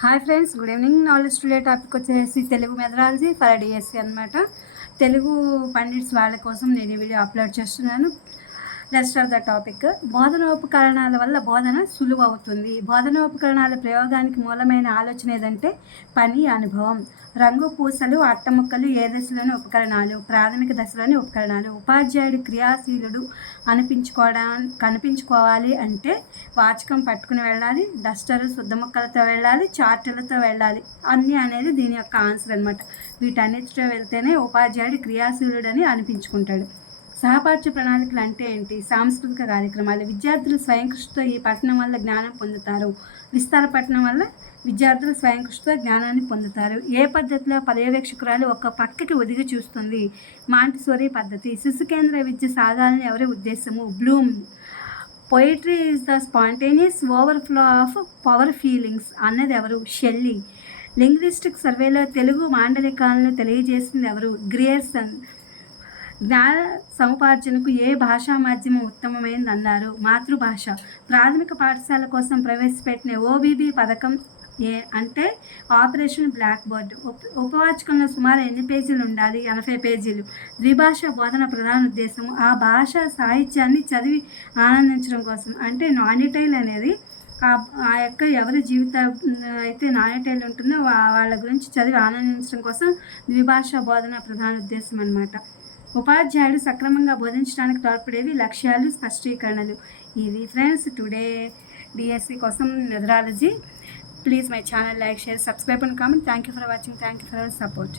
Hi friends, good evening. Knowledge today topic వచ్చేసి Telugu methodology for DSC అనమాట. Telugu pundits వాళ్ళ కోసం నేను ఈ వీడియో అప్లోడ్ చేస్తున్నాను. Rest of the topic. బోధనోపకరణాల వల్ల బోధన సులువు అవుతుంది. బోధనోపకరణాల ప్రయోగానికి మూలమైన ఆలోచన ఏదంటే పని, అనుభవం. రంగు పూసలు, అట్టముక్కలు ఏ దశలోని ఉపకరణాలు? ప్రాథమిక దశలోని ఉపకరణాలు. ఉపాధ్యాయుడు క్రియాశీలుడు కనిపించుకోవాలి అంటే వాచకం పట్టుకుని వెళ్ళాలి, డస్టర్ శుద్ధముక్కలతో వెళ్ళాలి, చార్టులతో వెళ్ళాలి. అన్నీ అనేది దీని యొక్క ఆన్సర్ అనమాట. వీటన్నిటితో వెళ్తేనే ఉపాధ్యాయుడు క్రియాశీలుడని అనిపించుకుంటాడు. సహపాఠ్య ప్రణాళికలు అంటే ఏంటి? సాంస్కృతిక కార్యక్రమాలు. విద్యార్థులు స్వయం కృషితో ఈ పఠనం వల్ల జ్ఞానం పొందుతారు. విస్తార పఠనం వల్ల విద్యార్థులు స్వయం కృషితో జ్ఞానాన్ని పొందుతారు. ఏ పద్ధతిలో పర్యవేక్షకురాలు ఒక పక్కకి ఒదిగి చూస్తుంది? మాంటిసోరీ పద్ధతి. శిశు కేంద్ర విద్య సాగాలని ఎవరి ఉద్దేశము? Bloom. Poetry is the spontaneous overflow of power feelings అన్నది ఎవరు? షెల్లీ. లింగ్విస్టిక్ సర్వేలో తెలుగు మాండలికాలను తెలియజేసింది ఎవరు? గ్రియర్సన్. జ్ఞాన సముపార్జనకు ఏ భాషా మాధ్యమం ఉత్తమమైనది అన్నారు? మాతృభాష. ప్రాథమిక పాఠశాల కోసం ప్రవేశపెట్టిన ఓబీబీ పథకం అంటే ఆపరేషన్ బ్లాక్ బోర్డ్. ఉపవాచకంలో సుమారు ఎన్ని పేజీలు ఉండాలి? 80 పేజీలు. ద్విభాష బోధన ప్రధాన ఉద్దేశం ఆ భాష సాహిత్యాన్ని చదివి ఆనందించడం కోసం. అంటే నానిటైల్ అనేది ఆ యొక్క ఎవరి జీవిత అయితే నానిటైల్ ఉంటుందో వాళ్ళ గురించి చదివి ఆనందించడం కోసం ద్విభాష బోధన ప్రధాన ఉద్దేశం అన్నమాట. ఉపాధ్యాయుడు సక్రమంగా బోధించడానికి తోడ్పడేవి లక్ష్యాలు, స్పష్టీకరణలు. ఇది ఫ్రెండ్స్ టుడే డిఎస్సి కోసం methodology. Please my channel like, share, subscribe and comment. Thank you for watching. Thank you for our support.